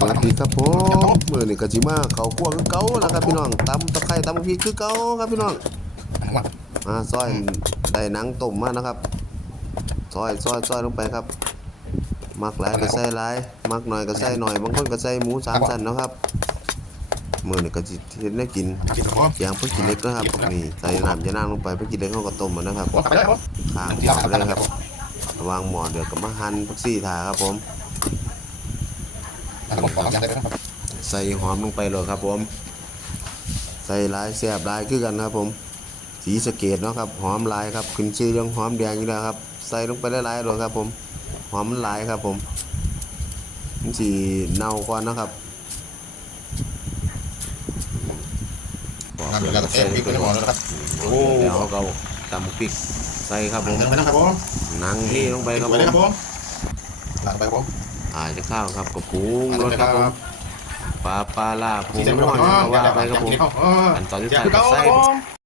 สวัสดีครับผมมือนี่กะจิมาเขาคั่วคือเก่านะครับพี่น้องตำตะไคร้ตำพริกคือเก่าครับพี่น้องมาซอยได้หนังต้มมานะครับซอยซอยซอยลงไปครับ มักหลายก็ใส่หลาย มักหน่อยก็ใส่หน่อย บางคนก็ใส่หมูสามชั้นเนาะครับมือนี่ก็จิเฮ็ดได้กินกินครับผมอย่างเพิ่งกินเล็กนะครับนี่ใส่น้ำยะนางลงไปเพิ่งกินเล็กเขาก็ต้มมันนะครับผมกลับไปได้ครับข้างหม้อเลยครับวางหม้อเดือดกับมาหั่นผักซี่ถาครับผม ผมขอยังได้ครับ ใส่หอมลงไปเลยครับผม ใส่หลายแซ่บหลายคือกันครับผม สีสะเกตเนาะครับหอมหลายครับขึ้นชื่อเรื่องหอมแดงอยู่แล้วครับ ใส่ลงไปหลายๆเลยครับผม หอมมันหลายครับผมมันสีเน่าก่อนนะครับงานเดี๋ยวเราจะเซ็นพี่ตัวนี้ก่อนนะครับโอ้แล้วเขาก็เอาตำพริกใส่ครับผมเดินไปนะครับผมหนังที่ลงไปครับไปผเลยมครับผมหลังไปครับผมอาจจะข้าวครับกับปรุงอันรนี้สคครัรับบผมปลาปลาลาผงที่ใส่ไปน้อยก่อนก็ว่าไปครับผมอันตอนที่ใส่ใส่ก็ก็ใส่ใส่